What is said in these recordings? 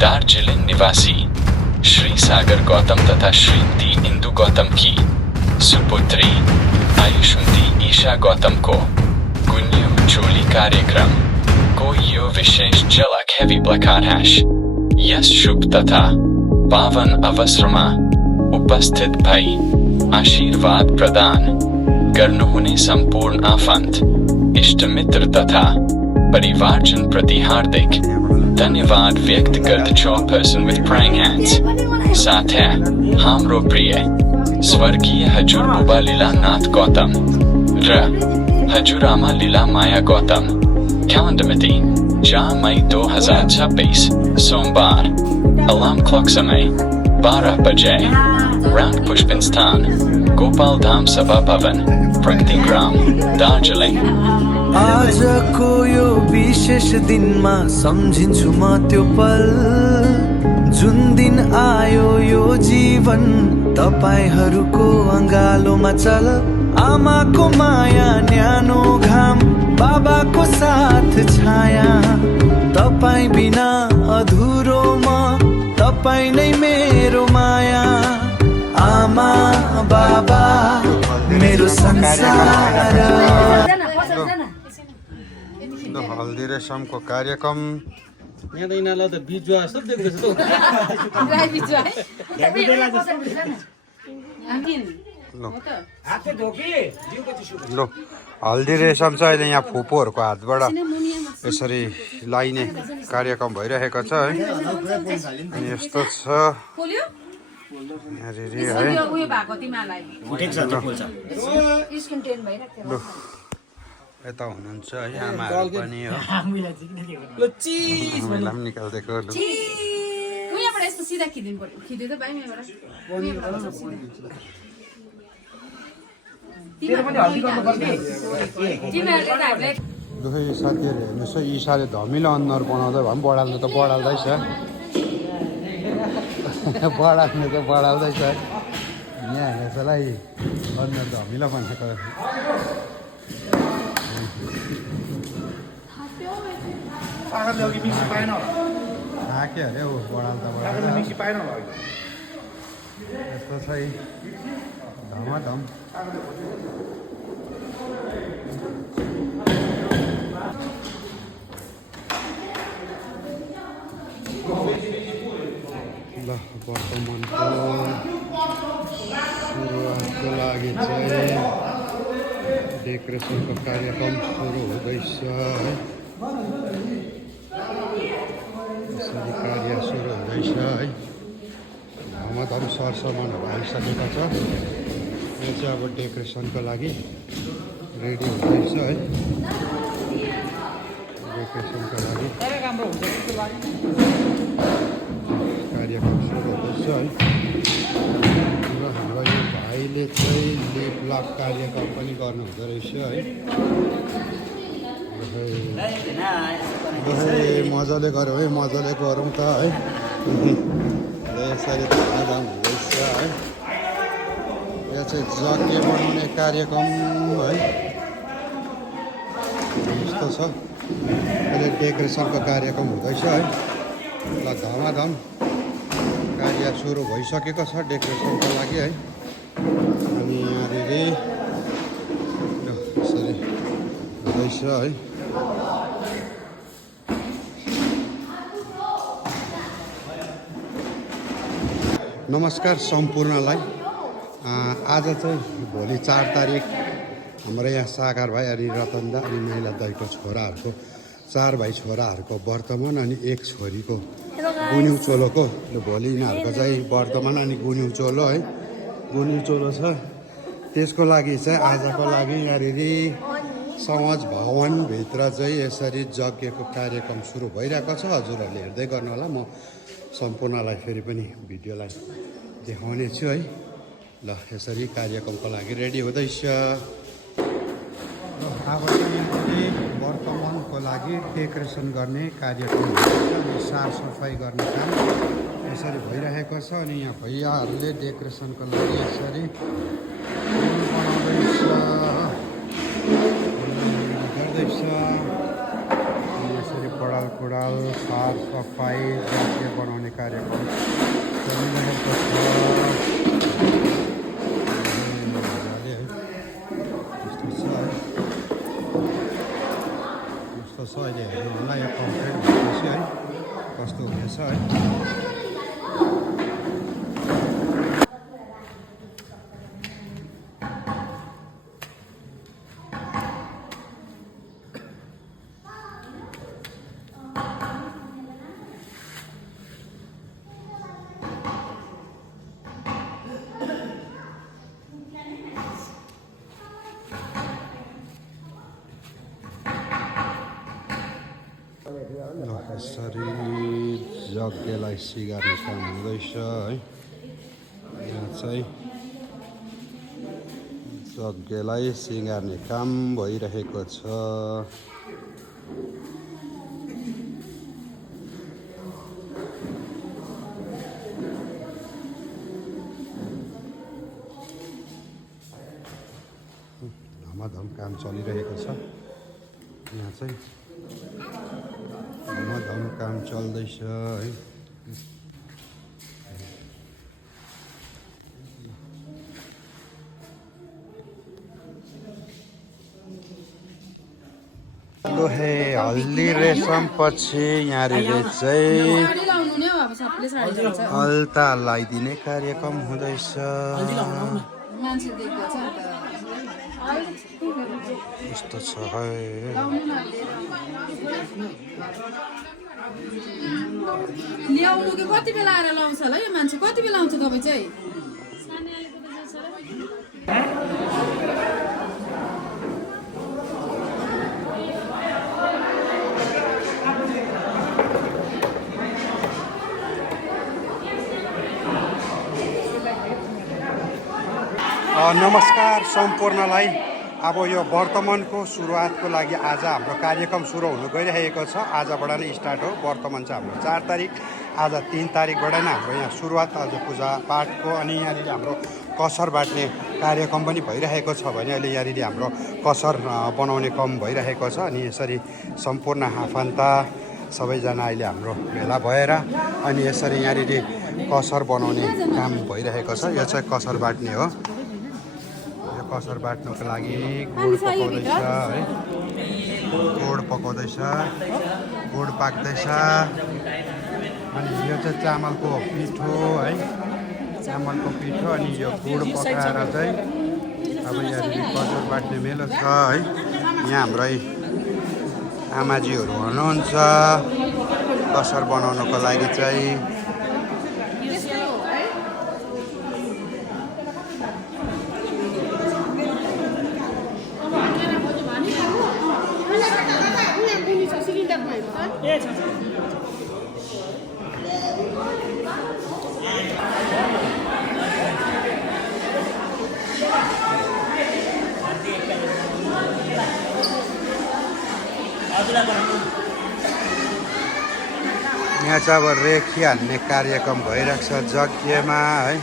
दार्जिलिंग निवासी श्री सागर गौतम तथा श्रीमती इंदु गौतम की सुपुत्री आयुष्मती ईशा गौतम को गुन्यू चोली कार्यक्रम को यो विशेष झलक है विप्रकाश यस शुभ तथा पावन अवसरमा उपस्थित भई आशीर्वाद प्रदान गर्नुहुने संपूर्ण आफंत इष्ट मित्र तथा परिवारजन प्रति हार्दिक धन्यवाद व्यक्त गर्दछौ पर्सन विथ praying hands साथ है हाम्रो प्रिय स्वर्गीय हजुरबुबा लीलानाथ गौतम र हजुरआमा लीला माया गौतम कैलेंडर मिति 4 मई 2026 सोमवार अलार्म क्लॉक समय 12 बजे राउंड पुष्पन स्थान गोपाल धाम सभा भवन प्रगति ग्राम दार्जिलिङ आजको यो विशेष दिनमा सम्झिन्छु म त्यो पल जुन दिन आयो यो जीवन तपाईहरूको अंगालोमा चल आमाको माया न्यानो घाम बाबाको साथ छाया तपाई बिना अधुरो म तपाई नै मेरो माया आमा बाबा मेरो संसार हल्दी रेशमको कार्यक्रम यहाँ त यिनीहरूलाई त बिजुवा जस्तो देख्दैछ लो हल्दी रेशम चाहिँ अहिले यहाँ फुपूहरूको हातबाट यसरी लाइने कार्यक्रम भइरहेको छ है अनि यस्तो छ है यता हुनुहुन्छ है आमाहरू पनि हो आमालाई पनि निकालिदिएको दुई साथीहरू हेर्नुहोस् है ईशाले धमिलो अनुहार बनाउँदै भए पनि बढाल्नु त बढाल्दैछ बढाल्नु त बढाल्दैछ यहाँ हेर्नेछलाई अनुहार धमिलो भनेको के अरे ऊ बढाल्दा यस्तो चाहिँ धमाधम ल वर्तमानको सुरुवातको लागि चाहिँ डेकोरेसनको कार्यक्रम सुरु हुँदैछ है यसरी कार्य सुरु हुँदैछ है धमाधम सरसामानहरू आइसकेको छ यो चाहिँ अब डेकोरेसनको लागि रेडी हुँदैछ है डेकोरेसनको लागि कार्यक्रम सुरु हुँदैछ है र हाम्रो यो भाइले चाहिँ लिप लक कार्यक्रम पनि गर्नुहुँदो रहेछ है मजाले गरौँ है मजाले गरौँ त है यसरी धमाधम हुँदैछ है यो चाहिँ यज्ञ बनाउने कार्यक्रम है यस्तो छ अहिले डेकोरेसनको कार्यक्रम हुँदैछ है ल धमाधम कार्य सुरु भइसकेको छ डेकोरेसनको लागि है अनि यहाँनिर यसरी हुँदैछ है नमस्कार सम्पूर्णलाई आज चाहिँ भोलि 4 तारिक हाम्रो यहाँ सागर भाइ अनि रतन दा अनि महिला दाइको छोराहरूको 4 भाइ छोराहरूको वर्तमान अनि 1 छोरीको गुन्यु चोलोको भोलि यिनीहरूको चाहिँ वर्तमान अनि गुन्यु चोलो है गुन्यु चोलो छ त्यसको लागि चाहिँ आजको लागि यहाँनिर समाज भवनभित्र चाहिँ यसरी यज्ञको कार्यक्रम सुरु भइरहेको छ हजुरहरूले हेर्दै गर्नु होला म सम्पूर्णलाई फेरि पनि भिडियोलाई देखाउने छु है ल यसरी कार्यक्रमको लागि रेडी हुँदैछ अब चाहिँ वर्तमानको लागि डेकोरेसन गर्ने कार्यक्रम अनि साफसफाइ गर्ने काम यसरी भइरहेको छ अनि यहाँ भैयाहरूले डेकोरेसनको लागि यसरी गर्दैछ यसरी बडा ढल कुडाल सार सफाई जातीय बनाउने कार्यक्रम चलिरहेको छ। मजाले है यस्तो छ अहिले हेर्नु होला यो कम्प्लिट भएपछि है कस्तो हुनेछ है। यसरी यज्ञलाई सिगार्ने काम हुँदैछ है। यहाँ चाहिँ यज्ञलाई सिगार्ने काम भइरहेको छ। धमाधम काम चलिरहेको छ। यहाँ चाहिँ धमाधम काम चल्दैछ है। लोहे हल्दी रेशम पछि यहाँनिर चाहिँ अलता लगाइदिने कार्यक्रम हुँदैछ। यस्तो छ है। ल्याउनु कि कति बेला आएर लाउँछ होला यो मान्छे? कति बेला आउँछ तपाईँ चाहिँ? नमस्कार सम्पूर्णलाई। अब यो वर्तमानको सुरुवातको लागि आज हाम्रो कार्यक्रम सुरु हुन गइरहेको छ। आजबाट नै स्टार्ट हो। वर्तमान चाहिँ हाम्रो 4 तारिक, आज 3 तारिकबाट नै हाम्रो यहाँ सुरुवात आज पूजा पाठको। अनि यहाँनिर हाम्रो कसर बाट्ने कार्यक्रम पनि भइरहेको छ भने अहिले यहाँनिर हाम्रो कसर बनाउने काम भइरहेको छ। अनि यसरी सम्पूर्ण आफन्त सबैजना अहिले हाम्रो भेला भएर अनि यसरी यहाँनिर कसर बनाउने काम भइरहेको छ। यो चाहिँ कसर बाट्ने हो। कसर बाट्नको लागि गुड पकाउँदैछ है। गुड पकाउँदैछ, गुड पाक्दैछ। अनि यो चाहिँ चामलको पिठो है, चामलको पिठो। अनि यो गुड पकाएर चाहिँ अब यहाँनिर कसर बाट्ने मेलो छ है। यहाँ हाम्रो आमाजीहरू हुनुहुन्छ कसर बनाउनको लागि चाहिँ। यहाँ चाहिँ अब रेखी हान्ने कार्यक्रम भइरहेको छ यज्ञमा है।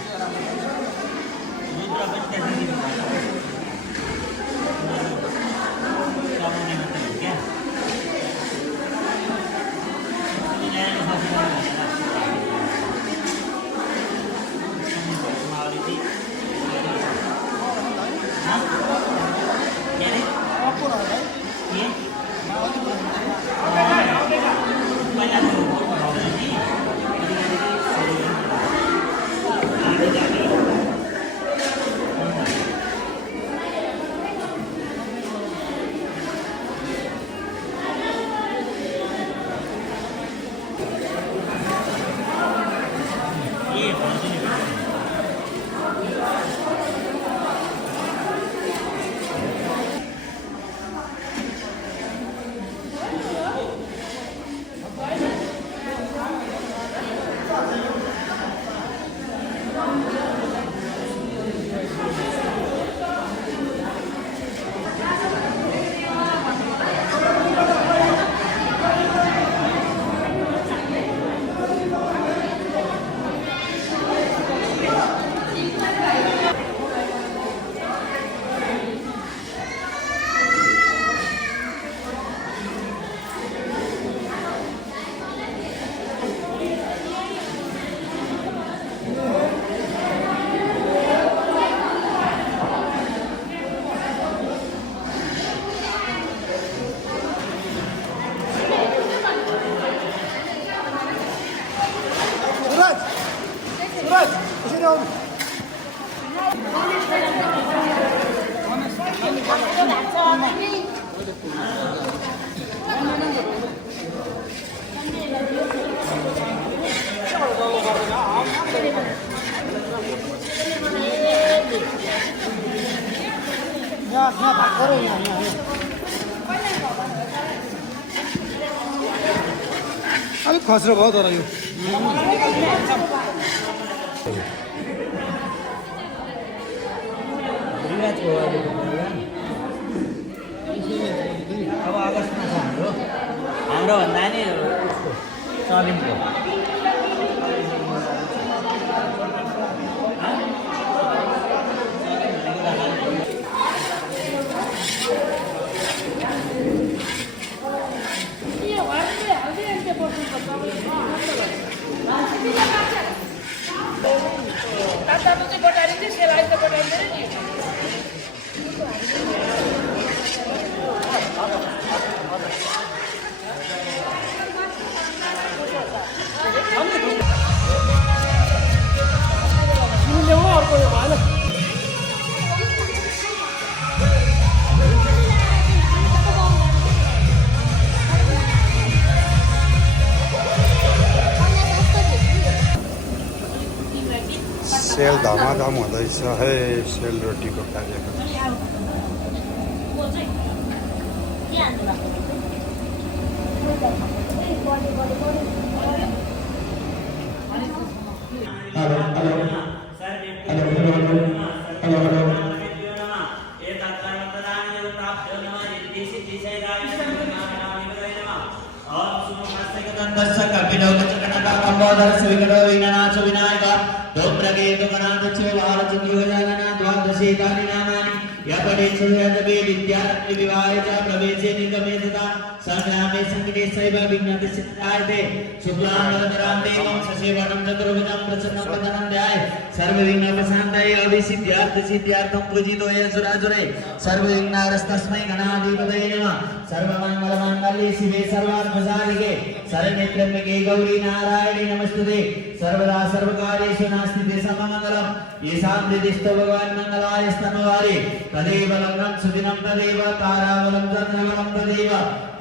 अलिक खस्रो भयो तर यो अब अगस्तमा छ हाम्रो भन्दा नि चलिमको सेल धमाधम हुँदैछ है सेल रोटीको कार्यक्रम संग्रामे संकटे सैव विघ्नदशनायते शुक्लांबरधरं देवं शशिवर्णं चतुर्भुजं प्रसन्नं वदनं ध्याये सर्वविघ्नोपशान्तये अभिसिद्ध्यार्थं पूजितो येषुरासुरे सर्वविघ्नहरस्तस्मै गणाधिपतये नमः सर्वमङ्गलमाङ्गल्ये शिवे सर्वार्थसाधिके शरण्ये त्र्यम्बके गौरी नारायणी नमस्तुते सर्वदा सर्वकार्येषु नास्ति सममङ्गलम् येषां हृदिस्थो भगवान् मङ्गलायस्तनवारे तदेव लग्नं सुदिनं तदेव ताराबलं चन्द्रबलं तदेव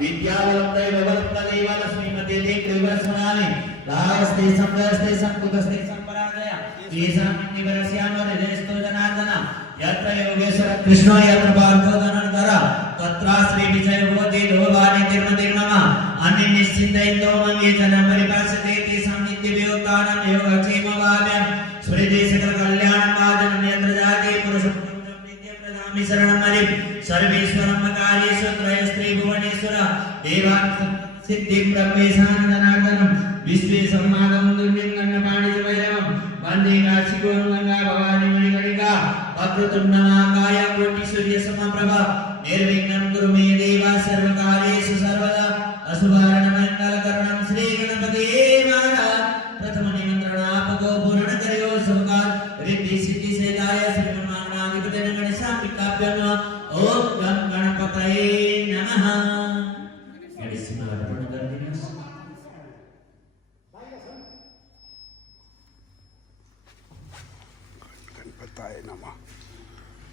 विद्याबलं दैवबलं तदेव लक्ष्मीपते देवस्मरामि दास्ते संगस्ते संकुतस्ते संपराजय येषां निवरस्यामो हृदयस्थो जनार्दन यत्र योगेश्वर कृष्ण यत्र पार्थो धनुर्धर तत्र श्री विजय भवति लोभानि तिर्मतिर्मम अन्यनिश्चिन्तयन्तो मन्ये जनं परिपासते तेषां नित्यवियोक्तानां योगक्षेमभाव्यं स्मृति सकल कल्याणं वाजनं यत्र जाते पुरुषं नित्यप्रदामि शरणं हरिं सर्वेश्वरं कार्येषु त्रयस्त्री भुवनेश्वर देवान् सिद्धिं ब्रह्मेशान जनार्दनं विश्वे सम्मानं दुर्निं गण्यपाणिजवैरवं वन्दे काशिकों गंगा भवानी मणिकर्णिका वक्रतुण्ड महाकाय कोटि सूर्य समप्रभा निर्विघ्नं कुरु मे देव सर्वकार्येषु सर्वदा अशुभारणं मङ्गलकरणं श्री गणपतिये महाराज प्रथम निमंत्रण आपको पूर्ण करियो सबकाल रिद्धि सिद्धि सेदाय श्रीमन्नारायणाधिपतये गणेशाम्बिकाभ्यो नमः ओम गं गणपतये नमः गणेशमाला पूर्ण कर दिनुहोस् गणपताय नमः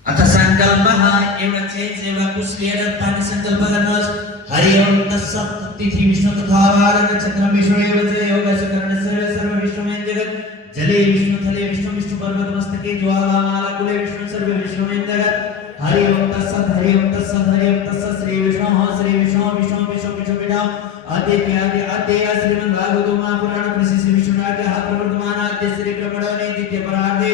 अथ संकल्पः एवं सेवा पुष्पेण पानि संकल्प गर्नुहोस् हरि ओम तत्सत् तिथि विष्णु तथा वार नक्षत्र विष्णु एव च योगस्य करणस्य सर्व विष्णुमेन जगत् जले विष्णु थले विष्णु विष्णु पर्वत मस्तके ज्वालामाला कुले विष्णु सर्व विष्णुमेन जगत् हरि ओम तत्सत् हरि ओम तत्सत् हरि ओम तत्सत् श्री विष्णु विष्णु विष्णु विष्णु विष्णु आद्य श्रीमद् भागवत महापुराण प्रसिद्ध विष्णुनाथ हाथ वर्तमान आद्य श्री ब्रह्मणे द्वितीय परार्धे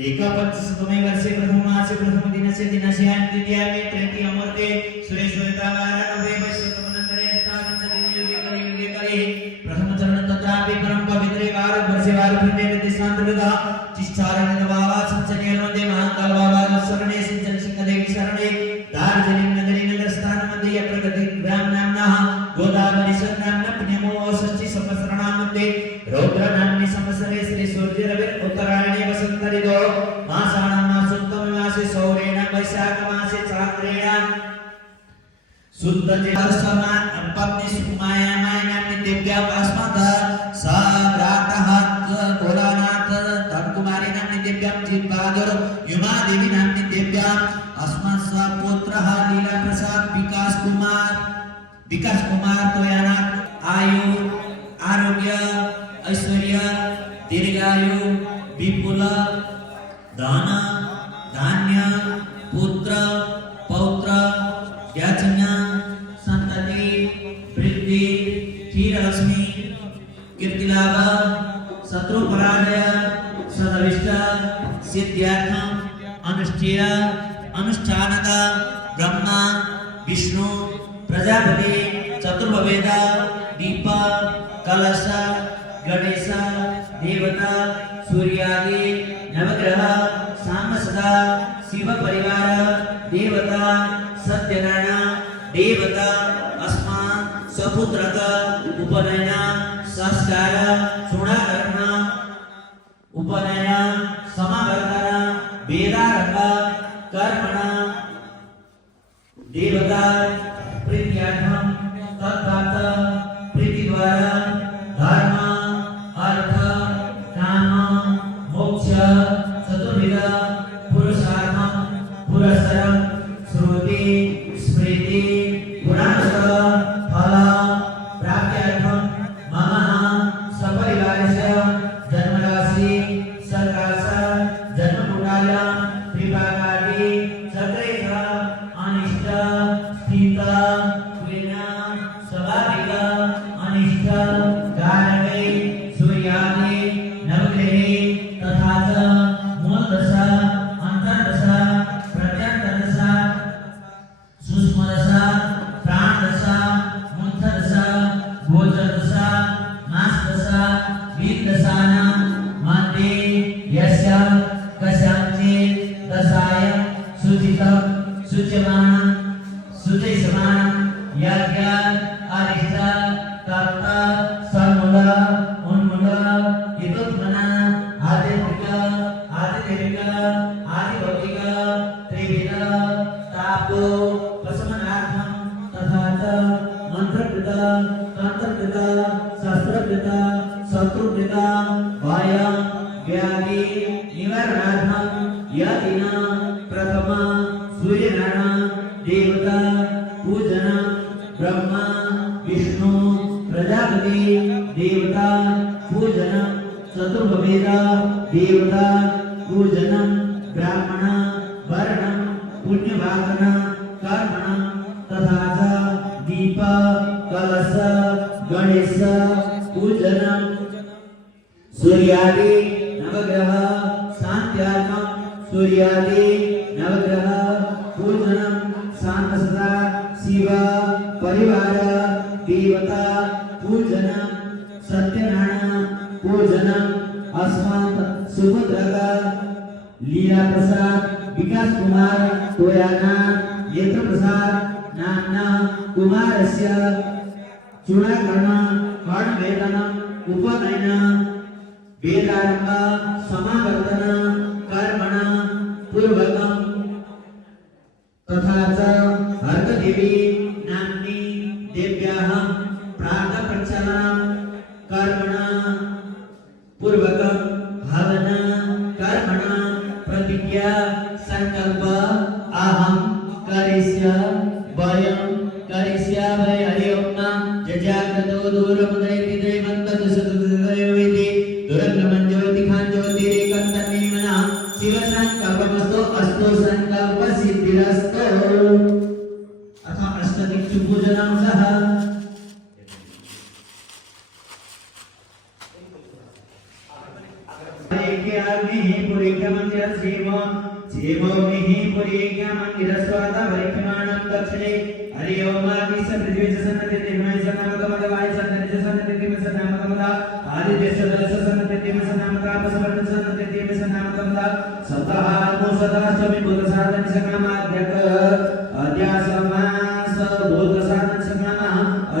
एकपञ्चशतमे वर्षे प्रथममासे प्रथमदिनस्य दिनस्यां द्वितीयामे तृतीयमूर्ते सुरेश्वरतावारणवे वैश्वतमनन्तरे अष्टाविंशतियुगे कलियुगे कलिः प्रथमचरणं तत्रापि परम पवित्रे भारतवर्षे भारतखण्डे देशान्तर्गतः चिष्ठारण्यबाबा सञ्चनीयमध्ये महाकाल बाबा शरणे सिंचन सिंहदेवी शरणे दार्जिलिंग नगरी नगरस्थानमध्ये प्रगति ग्राम नाम्नः गोदावरी नाम्ना पुण्यमो षष्ठी संवत्सराणामध्ये रौद्र नाम्नि संवत्सरे श्री सूर्यरविर् उत्तरायणे वसन्त ऋतो मासानां मासोत्तमे मासे सौरेण वैशाख मासे चान्द्रेण शुद्ध चेतसमान पत्नी सुमाया नाम्नि देव्याम् अस्मत् सारातः भोलानाथ धनकुमारी नाम्नि देव्यां जितबहादुर युमा देवी नाम्नि देव्याम् अस्मत् पुत्रः लीला प्रसाद विकास कुमार तोयानाथ आयु आरोग्य ऐश्वर्य दीर्घायु विपुल धन धान्य पुत्र पौत्र कीर्तिलाभ शत्रु पराजय सदविष्ट सिद्ध्यार्थम अनुष्ठेय अनुष्ठानता ब्रह्मा विष्णु प्रजापति चतुर्वेद दीप कलश गणेश देवता सूर्यादि नवग्रह सामसदा शिव परिवार देवता सत्यनारायण देवता अस्मान् सपुत्रक उपनयन संस्कार चूड़ाकरण उपनयन समावर्तन वेदारंभ कर्मण देवता प्रीत्यार्थम तत्प्राप्त प्रीति द्वारा धर्म अर्थ काम मोक्ष चतुर्विध पुरुषार्थम पुरस्सरम श्रुति स्मृति गुणार्थ फल प्राप्त्यर्थम मम सपरिवारस्य जन्मराशि सकाश जन्मकुंडाल त्रिभागादि चक्रेश अनिष्ट स्थित क्लीन स्वाभाविक अनिष्ट कारणे सूर्यादि नवग्रहे तथा च मूलदशा अंतर्दशा प्रत्यंतरदशा सूक्ष्मदशा प्राणदशा मूर्धदशा गोचरदशा मासदशा वीरदशानां मध्ये यस्य कस्यांचित् दशायां सूचितं सूच्यमानं सूचयिष्यमानं यज्ञ अरिष्ट तप्त सन्मूल उन्मूल इतोत्मन आदित्विक आदिदेविक आदिभौतिक त्रिविध तापो पशमनार्थं तथा च मंत्रकृत तंत्रकृत शास्त्रकृत शत्रुकृत भय व्याधि निवारणार्थं यदिन प्रथम सूर्यनारायण देवता पूजन ब्रह्मा विष्णु प्रजापति देवता पूजन चतुर्वेद देवता पूजन ब्राह्मण वर्ण पुण्यवाचन कर्मण तथा च दीप कलश गणेश पूजन सूर्यादि नवग्रह शांत्यार्थम सूर्यादि नवग्रह पूजन शांतसदा शिव परिवार देवता पूजन सत्यनारायण पूजन अस्मत् सुभद्रक लीला प्रसाद विकास कुमार तोयाना यत्र प्रसाद नाम्ना कुमारस्य चूड़ाकरण कर्णवेदन उपनयन वेदारंभ समावर्तन कर्मण पूर्वकम तथा च हर्कदेवी नाम्नी देव्याः प्रातःप्रक्षालनं कर्मण पूर्वकं हवन कर्मण प्रतिज्ञा संकल्प अहं करिष्यामि वयं करिष्यामि हरि ओम जजाग्रतो दूरमुदयति दैवन्तः सततदैवेति दुरंगमं ज्योति खान ज्योति रेकन्तन्मे मनः शिव संकल्पमस्तु अस्तु संकल्प सिद्धिरस्तु अथ अष्टदिक्सु पूजनं सह दक्षिणे हरि ओम आदिश पृथ्वी सन्नते निर्मय सन्नामकमद वाय सन्नते सन्नते तिम सन्नामकमद आदित्य सदस सन्नते तिम सन्नामका पसवर्त सन्नते तिम सन्नामकमद सतः आत्मो सदा स्वमि भूत साधन संगमाद्यक अध्यासमास भूत साधन संगम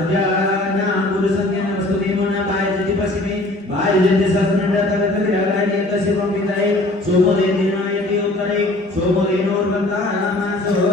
अध्याना पुरुष संज्ञान वस्तुति मन बाय जति पश्चिमे बाय जति सस्नंड तलत विरागाय तसिवं विदाय सोमो देदिना यति उत्तरे सोमो देनोर्वन्ता नामासो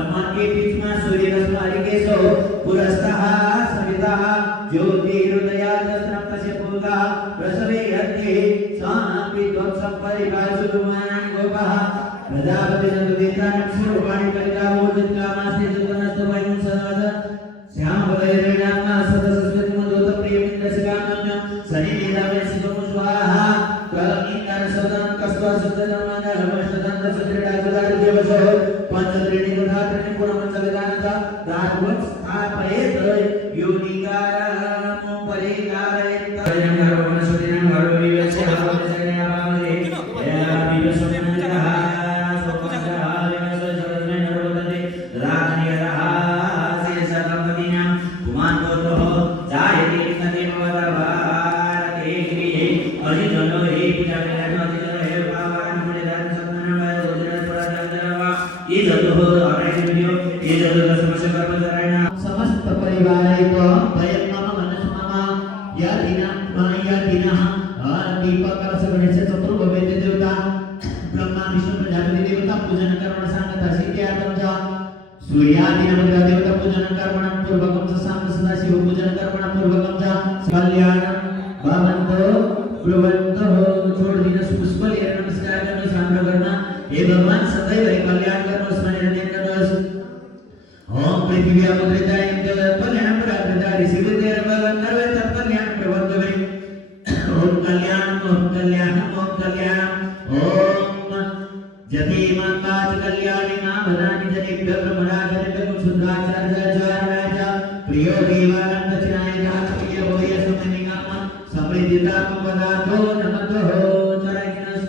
ब्रह्मांड के बीच में सूर्य रश्मि हरिकेशो पुरस्तः सवितः ज्योतिरुदयात् स्नप्तस्य पूर्वा प्रसवे यत्ते सापि त्वत्सं परिभाषुमान गोपः प्रजापति नंदुदेतानं स्वरूपाणि कलिकावोदित्कामास्ति जगन्नाथ वयं सदा श्याम बलैरेणामा सदसस्वति मधुत प्रियमिन्द्रसिकामन्यं सनिवेदावे शिवं स्वाहा कलमिन्दर सदनं कस्वा सदनमान रमष्टदन्त सत्रिडागुदार्यवसो पंचत्रिणी गुणात्रिणी पुरमंचलदानता दार्वत् स्थापयेत योनिकारामं परिकारयेत जयं वनस्पतिनां गर्भविवेस्य हावस्य भावये या विवसनः समस्त परिवार को भयं मम मनस मम या दिनः दीपक गणेश चतुर्वेद देवता ब्रह्मा विष्णु प्रजापति देवता पूजन कर्मण सांगता सिद्ध्यार्थम च सूर्यादि नवग्रह देवता पूजन कर्मण पूर्वकम च सांग सदा शिव पूजन कर्मण पूर्वकम च कल्याणम भवन्तो ब्रुवन्तो छोड़ दिन पुष्पलेर नमस्कार करना सांग्रह करना हे भगवान सदैव कल्याण करना स्मरण करना ओम पृथ्वी अमुद्रिताय कल्याण प्राप्ता ऋषिविद्या सर्वे तत्कल्याण प्रवर्तवे ओम कल्याण ओम कल्याण ओम कल्याण ओम जति मंगाच कल्याणी नाम रानी जति ब्रह्मराजने सुंदराचार्य प्रियो देवानां दक्षिणाय प्रिय भोय सुमनिकाम समृद्धिता पदार्थो नमतो चराइनस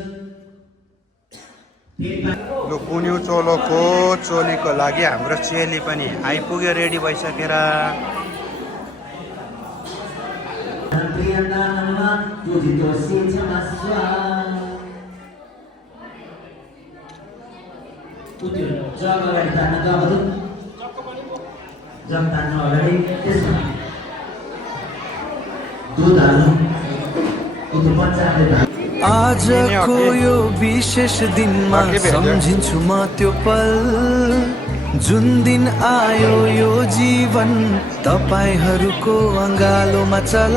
लु कुन्यु चोलोको चोलीको लागि हाम्रो चेली पनि आइपुग्यो रेडी भइसकेर आजको यो विशेष दिनमा सम्झिन्छु म त्यो पल जुन दिन आयो यो जीवन तपाईहरूको अँगालोमा चल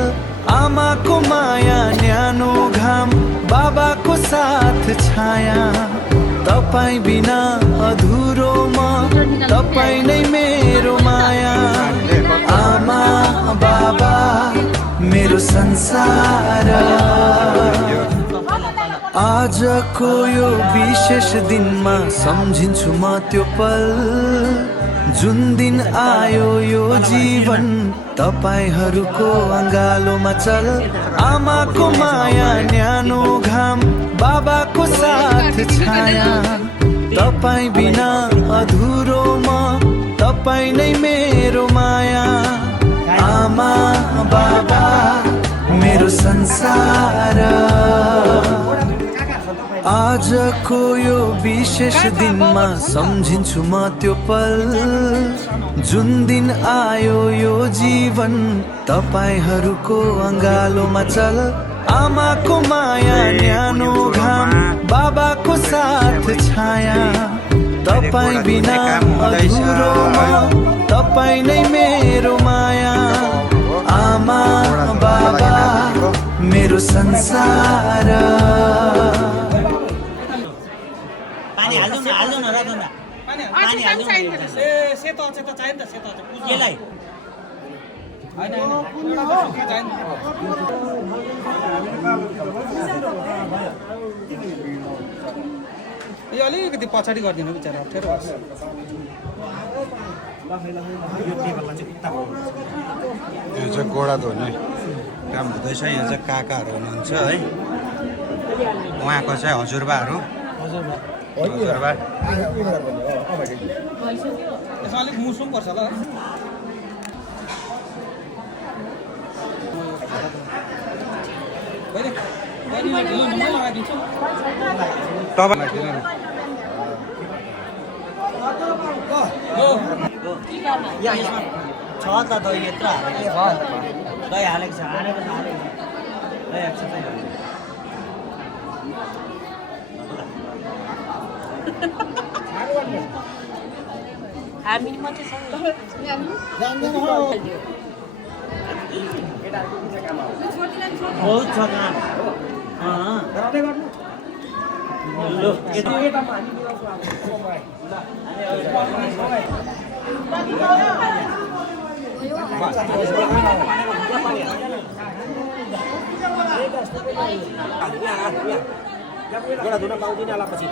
आमाको माया न्यानो घाम बाबाको साथ छाया तपाईँ बिना अधुरो म तपाईँ नै मेरो माया आमा बाबा मेरो संसार आजको यो विशेष दिनमा सम्झिन्छु म त्यो पल जुन दिन आयो यो जीवन तपाईहरूको अँगालोमा चल आमाको माया न्यानो घाम बाबाको साथ छाया तपाईँ बिना अधुरो म तपाईँ नै मेरो माया आमा बाबा मेरो संसार आजको यो विशेष दिनमा सम्झिन्छु म त्यो पल जुन दिन आयो यो जीवन तपाईहरूको अँगालोमा चल आमाको माया न्यानो घाम बाबाको साथ छाया तपाईँ बिना अधुरो म तपाईँ नै मेरो माया आमा बाबा मेरो संसार पानी हाल्नु न राख्नु पानी हाल्नु ए सेतो चाहिँ त चाहिन्छ सेतो चाहिँ केलाई हैन यो अलिकति पछाडि गरिदिनु बिचारा अप्ठ्यारो भयो यो चाहिँ गोडा धोने काम हुँदैछ यहाँ चाहिँ काकाहरू हुनुहुन्छ है उहाँको चाहिँ हजुरबाहरू हजुरबा यसमा अलिक मुसुम पर्छ ल यसमा छ त दही यत्र हालेको दही हालेको छ हालेको छ दही हाल्छ हामी मात्रै छौँ बहुत छ काम लु एउटा धुन पाउँदैन होला पछि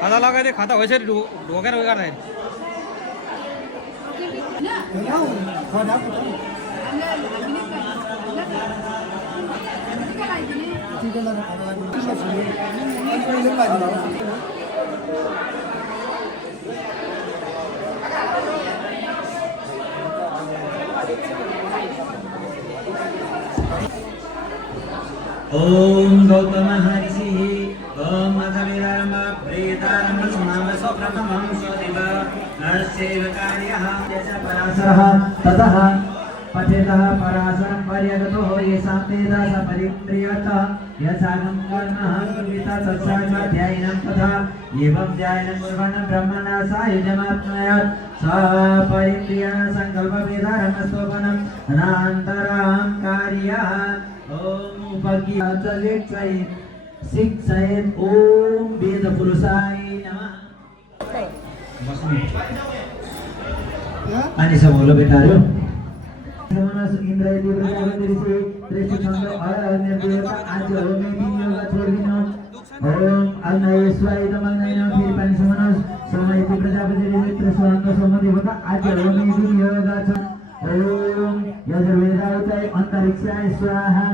खाता लगाइदिए खाता हो यसरी ढोकेर उयो गर्दाखेरि ओम गौतम हरिः ओम अथविराम प्रेतारम समाम स्वप्रथमं स्वदेव नरसेव कार्यः यश पराशरः ततः पठितः पराशरं पर्यगतो येषां वेदा सपरिप्रियतः यसागं कर्मः कुर्विता तत्साध्यायिनं तथा एवं ध्यानं कुर्वन् ब्रह्मणा सायुज्यमाप्नुयात् सपरिप्रियः सङ्कल्पवेदारमस्तोपनम् अनान्तरं कार्यः ओम उपज्ञातवेक्षय शिक्षय ओम वेद पुरुषाय नमः अनि सब बोलो बेटारो समनस इंद्रिय प्रजापति ऋषि त्रिशि छंद और अन्य देवता आज होमे विनियोग छोड़िनो ओम अग्नयस्वाय दमग्नयन फिर पानी समनस समयति प्रजापति ऋषि त्रिशंद समदेवता आज होमे विनियोग ओम यजुर्वेदाय अंतरिक्षाय स्वाहा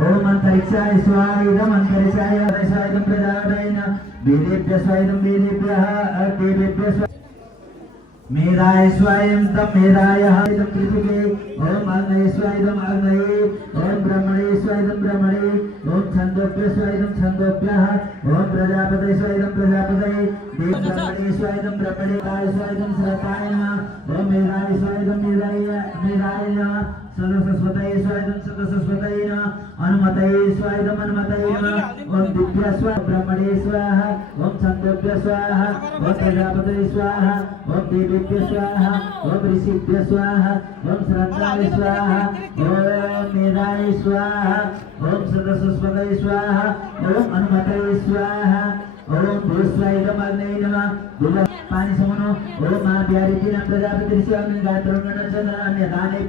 ओम अंतरिक्षाय स्वाहा इदम अंतरिक्षाय स्वाहा प्रजापतये वेदेभ्यः स्वाहा वेदेभ्यः देवेभ्यः मेराय स्वायं तम मेरायः इदं पृथिवे ओम अग्नये स्वायं अग्नये ओम ब्रह्मणे स्वायं ब्रह्मणे ओम छन्दोभ्यः स्वायं छन्दोभ्यः ओम प्रजापतये स्वायं प्रजापतये ब्रह्मणे स्वायं ब्रह्मणे काय स्वायं सरताय नमः ओम मेराय स्वायं मेराय नमः सदसस्वतये स्वायं सदसस्वतये नमः अनुमतये स्वायं अनुमतये नमः ओम दिव्य स्वाहा ब्रह्मणे स्वाहा ओम छन्दोभ्यः स्वाहा ओम प्रजापतये स्वाहा ओम देवेभ्यः स्वाहा ओम ऋषिभ्यः स्वाहा ओम श्रद्धाय स्वाहा ओम मेधाय स्वाहा ओम सदसस्वतये स्वाहा ओम अनुमतये स्वाहा ओम भूस्वायं अग्नये नमः दुर्गा पानी समनो ओम मां प्यारी तीन प्रजापति ऋषि अग्नि गात्र गण चंद्र अन्य दाने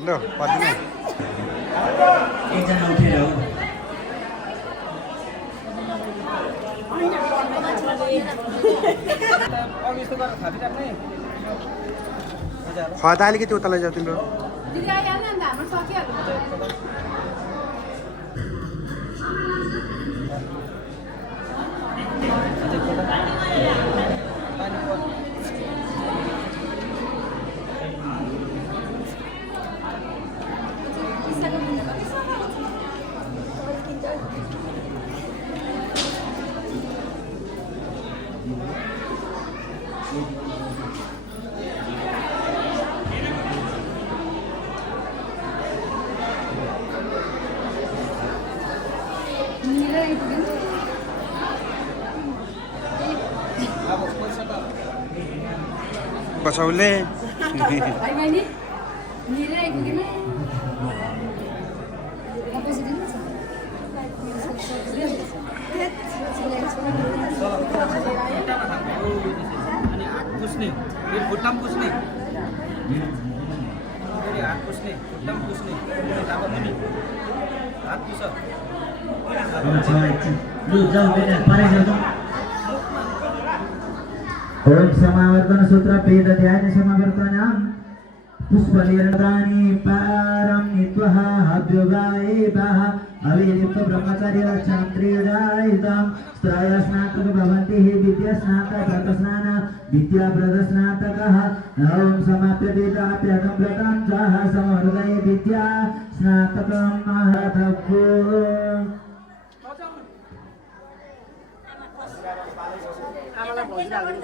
ल पदिने एकजना उठेर हो खदा अलिकति उता लैजाऊ तिम्रो दिदी आइहाल्नु नि त हाम्रो सकिहाल्यो बचाउले भाइ बहिनी मिलेर आइपुग्यौँ पुस्ने खुट्टा पनि पुस्ने हात पुस्ने खुट्टा पनि पुस्ने हात पुस लु जाऊ बेटा परे जाऊ ओम समावर्तन सूत्र वेद ध्यान समावर्तनम पुष्पनिर्दानी पारम नित्वः हव्योगायेवः अविलिप्त ब्रह्मचर्य क्षात्रियजायितं स्त्रय स्नातक भवन्ति हि विद्या स्नातक व्रतस्नान विद्या व्रतस्नातकः ओम समाप्य वेदाप्यकं व्रतं चाह समहृदये विद्या स्नातकं महारथभ्यो आमालाई भोज लाग्यो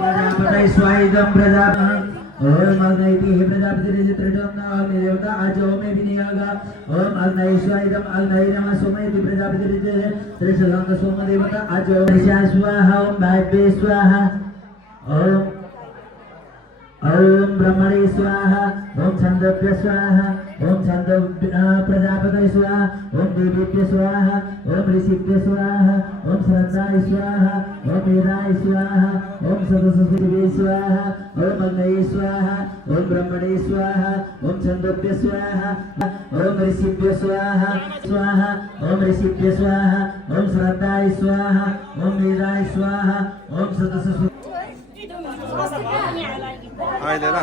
प्रजापतये स्वाइदं प्रजापतिः ओम अग्नयति हे प्रजापति त्रिजोम्ना अग्नि देवता आजो में विनियोगा ओम अग्नये स्वाइदं अग्नये नमः सोमयति प्रजापति त्रिशलांग सोम देवता आजो स्वाहा ओम वायवे स्वाहा ओम ब्रह्मणे स्वाहा ओम छंदोभ्य स्वाहा ओम छंदो प्रजापतये स्वाहा ओम देवेभ्य स्वाहा ओम ऋषिभ्य स्वाहा ओम श्रद्धाय स्वाहा ओम वेदाय स्वाहा ओम सदसस्पतिभ्ये स्वाहा ओम अग्नये स्वाहा ओम ब्रह्मणे स्वाहा ओम छंदोभ्य स्वाहा ओम ऋषिभ्य स्वाहा स्वाहा ओम ऋषिभ्य स्वाहा ओम श्रद्धाय स्वाहा ओम वेदाय स्वाहा ओम सदसस्पति अहिले ल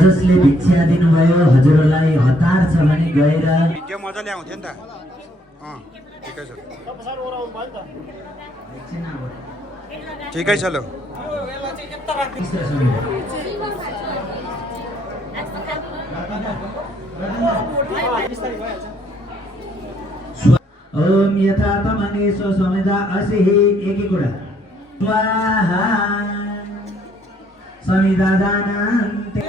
जसले भिक्षा दिनुभयो हजुरलाई हतार छ भने गएर त्यो मजाले आउँथ्यो नि त ठिकै छ ठिकै छ ल ओम यथा तमने स्वसमिदा असिहि एकै कुरा स्वाहा समिदा दानान्ते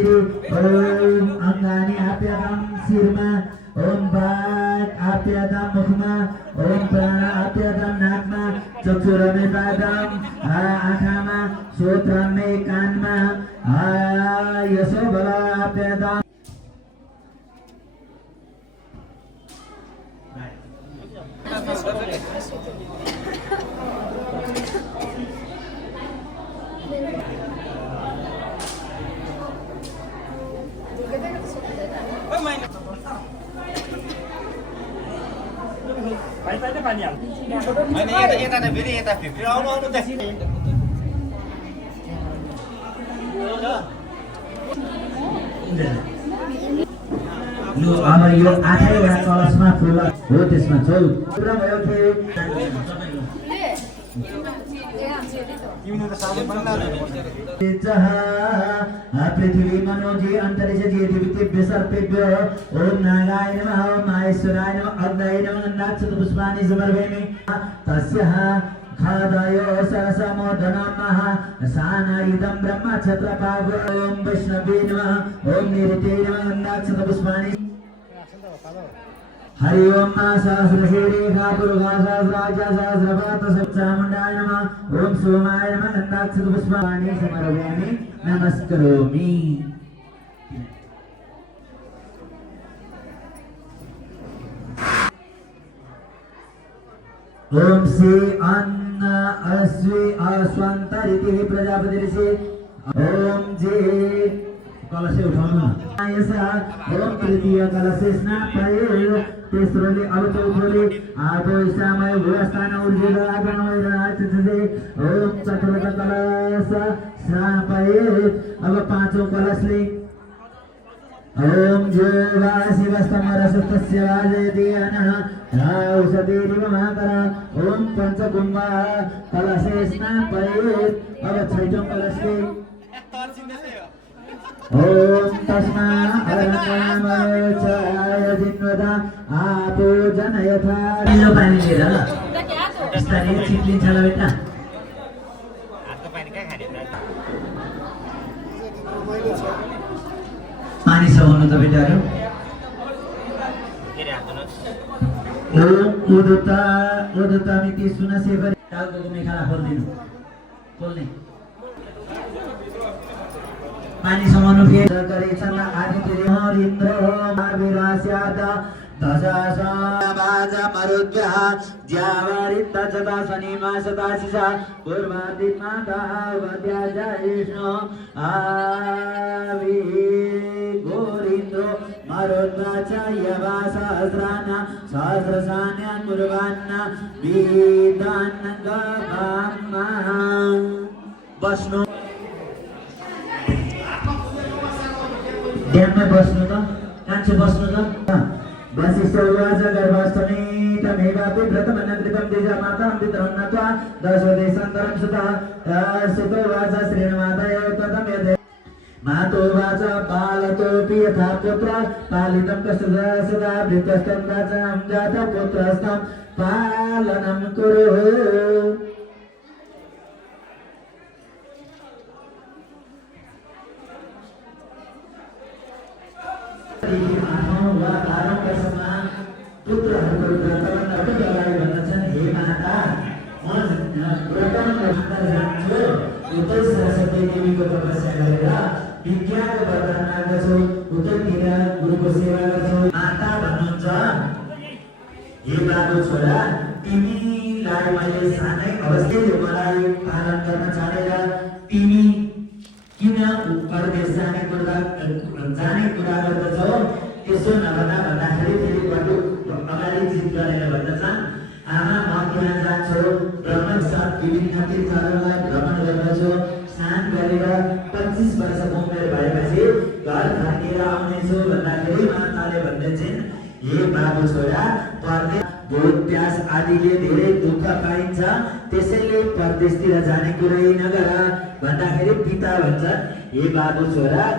ओम अंगानि आप्यादं शिरमा ओम बात आप्यादं मुखमा ओम प्राण आप्यादं नाकमा चक्षुरमे पादम आँखामा श्रोत्रमे कानमा यसो बल आप्यादं लु अब यो 8वटा कलशमा फुल हो त्यसमा चौध पुरा भयो पृथ्वी मनोजी अंतरिक्ष जी दिव्य सर्पेभ्यो ओम नागाय नमः ओम माहेश्वराय नमः अग्नये नमः नाक्षत पुष्पाणि समर्पयामि तस्यः खादयो सरसमोदनमः सानायुधं ब्रह्म छत्रपाव ओम वैष्णवे नमः ओम निरते नमः नाक्षत पुष्पाणि हरि ओम सहस्रशीरेखा पुरुषा सहस्राजा सहस्रपात चामुण्डाय नमः ओम सोमाय नमः नन्दाक्षत पुष्पाणि समर्पयामि नमस्करोमि ओम श्री अन्न अस्वे अस्वन्तरिति प्रजापति ऋषि ओम जे कलशे उठाउनु ओम तृतीय कलशे स्नापये तेस्रोले अब चौथोले आगो ईशामय भूस्थान ऊर्जेल आगमय राचसे ओम चतुर्थ कलश स्नापये अब पाँचौं कलशले ओम जोगा शिवस्तमरसतस्य वाजयति अनः औषधीरिव महाकर ओम पंचकुंभ कलशे स्नापये अब छठौं कलशले ओम तस्मा अरण्यमय जिन्वदा आपो जनयथा यो पानी लिएर ल बिस्तारै चिप्लिन्छ ल बेटा पानी छ भन्नु त बेटाहरु ओम उदुता मिति सुनसेवरी टाउको मेखाला खोल्दिनु खोल्ने पानी समानु फेर गरेछन् आदित्य हरिन्द्र महावीरास्याद दशा बाज मरुद्भ्यः ज्यावरित जता शनिमा सदाशिषा पूर्वादिमा दावद्या जयष्णो आवि गोरिन्द्रो मरुद्भ्या च यवा सहस्राना सहस्रसान्यान् मुर्वान्ना विदान् गभाम्मा बस्नु ड्याममा बस्नु त कान्छे बस्नु त वसिष्ठोवाच गर्भाष्टमी तमेवापि व्रतमनकृतं द्विजामातां पितरं नत्वा दशदेशान्तरं सुतः सुतोवाच श्रीणमादय ततं यदे मातोवाच पालतोऽपि यथा पुत्र पालितं कस्तुदा सदा वृतस्तं वाचां जातपुत्रस्तं पालनं कुरु पुत्रहरूको व्रतमा अगाडि भन्दछन् हे माता म व्रतमा जान्छु उतै सरस्वती देवीको तपस्या गरेर विद्याको वरदान माग्दछु उतैतिर गुरुको सेवा गर्छु माता भन्नुहुन्छ हे बाबु छोरा तिमीलाई मैले सानै अवस्थाले मलाई पालन गर्न छाडेर तिमी किन परदेश जाने कुरा गर्दछौ त्यसो नभन्दा भन्दाखेरि फेरि बटु अगाडि जित गरेर भन्दछन् आमा म त्यहाँ जान्छु भ्रमण साथ विभिन्न तीर्थहरूलाई भ्रमण गर्दछु स्नान गरेर 25 वर्ष उमेर भएपछि घर फर्केर आउनेछु भन्दाखेरि माताले भन्दछन् हे बाबु छोरा परदेश भोक प्यास आदिले धेरै दुःख पाइन्छ त्यसैले परदेशतिर जाने कुरै नगर भन्दाखेरि पिता भन्छन् हे बाबु छोरा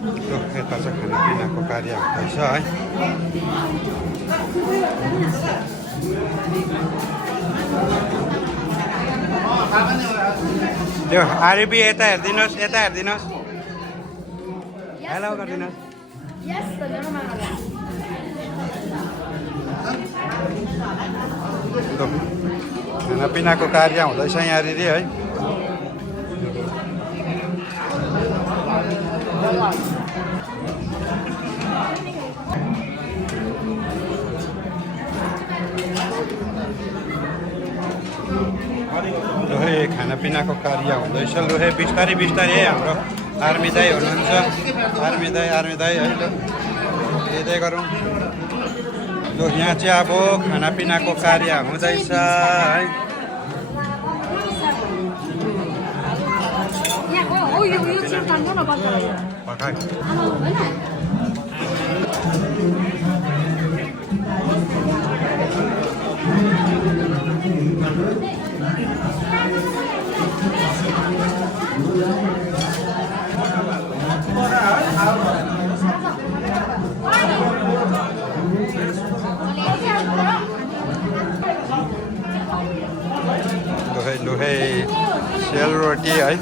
यता चाहिँ खानापिनाको कार्य हुँदैछ है त्यो आरबी यता हेरिदिनुहोस् हेलो गरिदिनुहोस् खानापिनाको कार्य हुँदैछ यहाँनिर है लोहे खानापिनाको कार्य हुँदैछ लोहे बिस्तारै बिस्तारै हाम्रो आर्मी दाई हुनुहुन्छ आर्मी दाई है ल हेर्दै गरौँ ल यहाँ चाहिँ अब खानापिनाको कार्य हुँदैछ है लोहे सेलरोटी है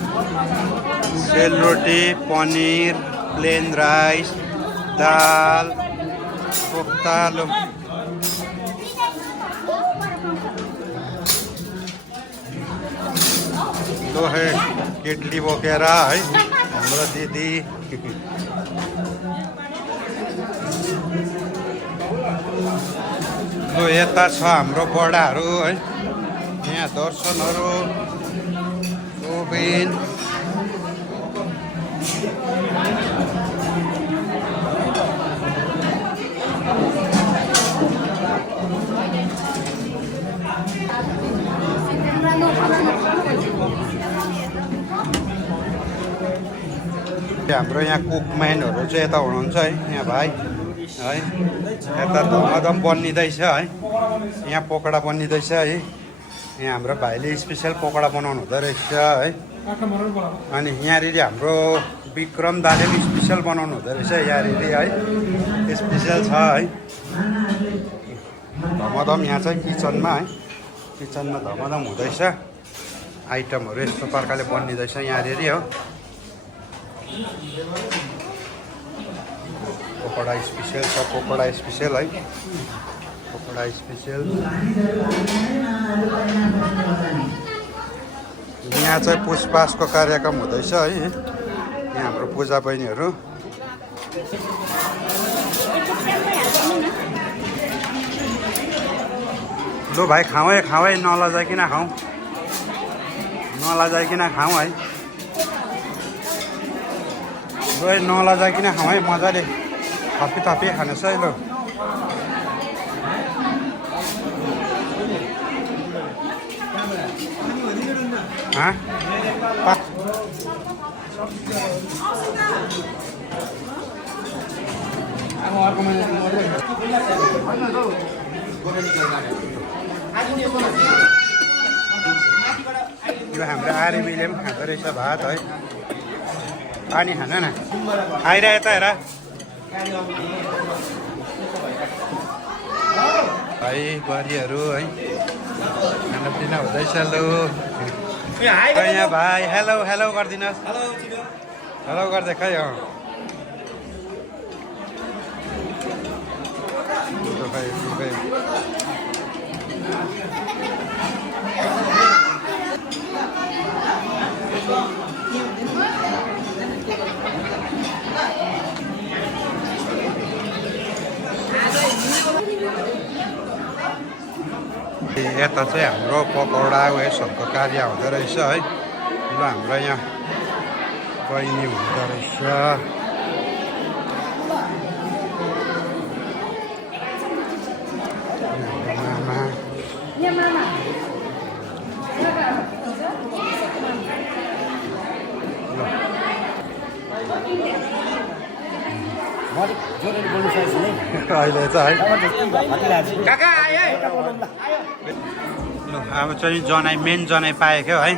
सेलरोटी पनिर प्लेन राइस दाल कोफ्ता लोहे केटली बोकेर है हाम्रो दिदी यता छ हाम्रो बडाहरू है यहाँ दर्शनहरू गोबिन हाम्रो यहाँ कुकम्यानहरू चाहिँ यता हुनुहुन्छ है यहाँ भाइ है यता धमाधम बनिँदैछ है यहाँ पकोडा बनिँदैछ है यहाँ हाम्रो भाइले स्पेसल पकोडा बनाउनु हुँदो रहेछ है अनि यहाँनिर हाम्रो विक्रम दाले पनि स्पेसल बनाउनु हुँदो रहेछ यहाँनिर है स्पेसल छ है धमाधम यहाँ चाहिँ किचनमा है किचनमा धमाधम हुँदैछ आइटमहरू यस्तो प्रकारले बनिँदैछ यहाँनिर हो पकोडा स्पेसल छ पकोडा स्पेसल है पकोडा स्पेसल यहाँ चाहिँ पुष्पासको कार्यक्रम हुँदैछ है यहाँ हाम्रो पूजा बहिनीहरू लु भाइ खाऊ है नलजाइकन खाऊ नलजाइकन खाऊ है लु नलजाइकन खाऊ है मजाले थपी थपी खानुहोस् है लु यो हाम्रो आर्मीले पनि खाँदो रहेछ भात है पानी खान न आइरहेको त हेर भाइ बुहारीहरू है खानापिना हुँदैछ लु यहाँ भाइ हेलो हेलो गरिदिनुहोस् हेलो गर्दै खै यता चाहिँ हाम्रो पकौडा उयसहरूको कार्य हुँदो रहेछ है ल हाम्रो यहाँ बहिनी हुँदो रहेछ अहिले चाहिँ अब चाहिँ जनाई मेन जनाई पायो क्या है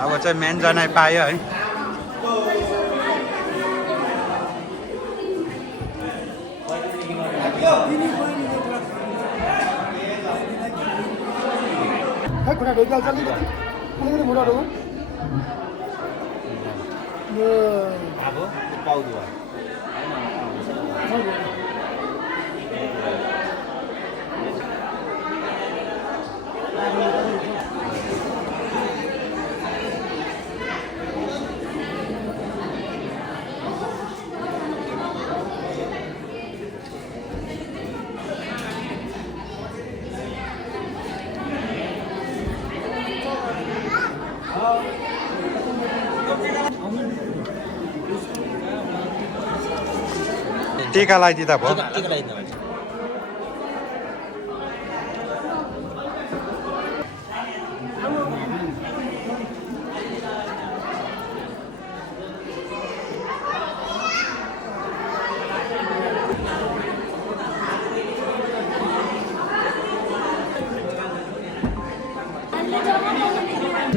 अब चाहिँ मेन जनाई पायो है टीका लगाइदिँदा भयो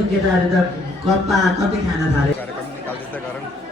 केटाहरू त कप्पा कति खान थाले कार्यक्रम निकाल्दै गरौँ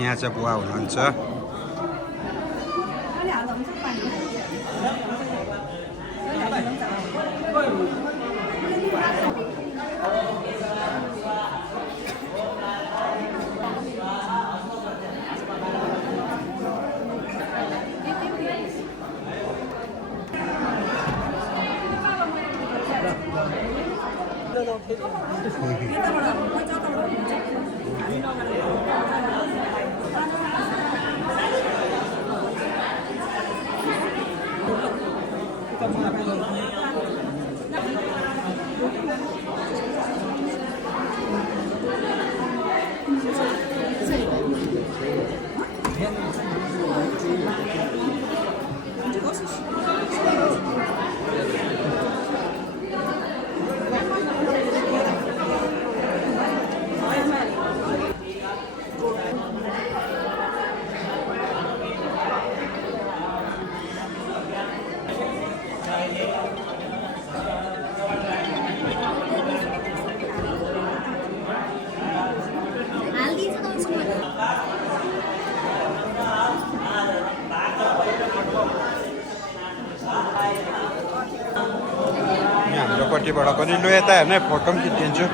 यहाँ चाहिँ बुवा हुनुहुन्छ हाम्रोपट्टिबाट पनि लु यता हेर्ने फोटो पनि खिचिदिन्छु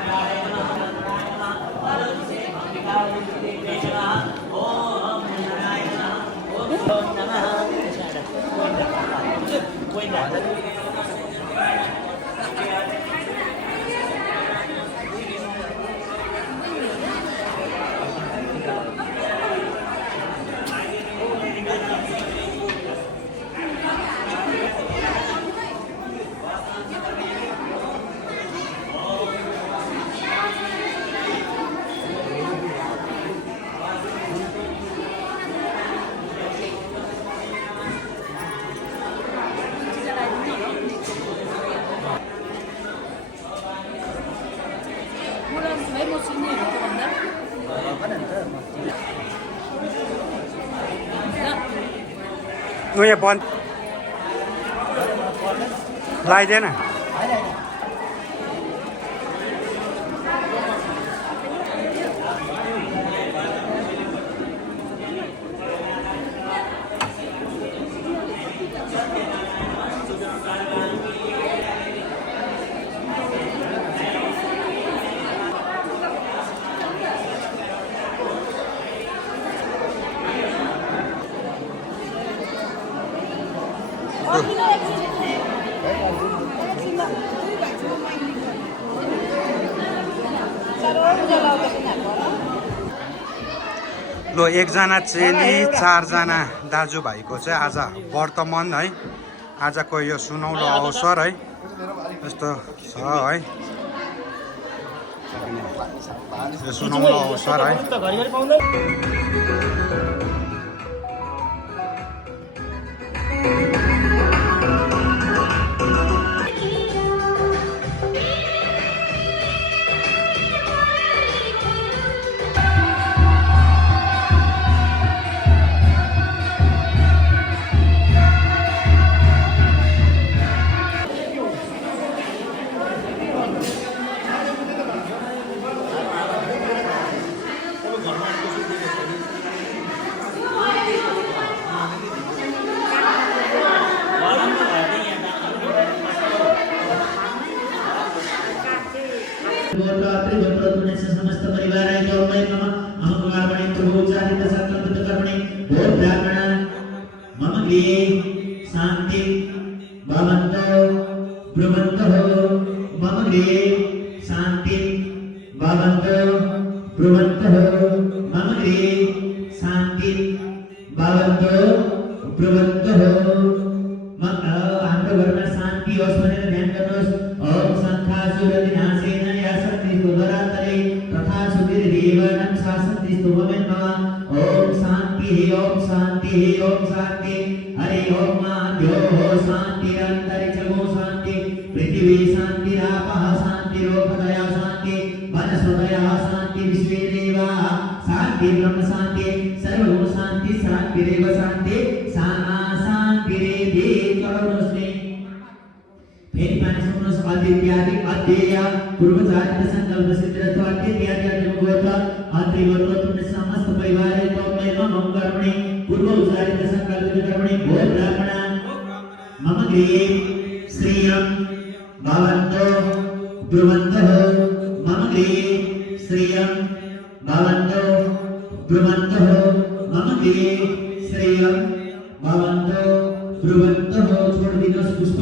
यहाँ बन्द लगाइदिएन लो एकजना चेली 4 जना दाजुभाइको चाहिँ आज वर्तमान है आजको यो सुनौलो अवसर है यस्तो छ है यो सुनौलो अवसर है समस्त परिवार मम गृहे शांति भवन्तु ब्रुवन्तु मम गृहे शांति भवन्तु ब्रुवन्तु मम गृहे शांति भवन्तु ब्रुवन्तु हाम्रो घरमा शान्ति होस् भनेर ध्यान गर्नुहोस्। ओम शङ्खासुरविनाशेन या शक्ति सुधरातरे तथा सुवीर्येवनं शासन्ति स्तुवमेन ओम शान्ति ओम शान्ति ओम शान्ति हरि ओम माध्यो शान्तिरन्तरिक्षगो शान्ति पृथिवी शान्तिरापः शान्तिरोपदया शान्ति वनस्पतयः शान्ति विश्वे देवाः शान्ति ब्रह्म शान्ति सर्वगुण शान्ति शान्तिरेव शान्ति सामा शान्तिरेधि करुणस्मि फेरि पानी सुन्नुहोस्। अद्वितीयादि अध्येय पूर्वजात संकल्प सिद्ध अद्वितीयादि अध्यमगोत्र अत्रिगोत्र तुम समस्त परिवार तोमय मम कर्मणि पूर्व उच्चारित संकल्प कर्मणि भो ब्राह्मण मम गृहे श्रियं भवन्तु ब्रुवन्तु मम गृहे श्रियं भवन्तु ब्रुवन्तु मम गृहे श्रियं भवन्तु ब्रुवन्तु छोड़ दिनुहोस् पुष्प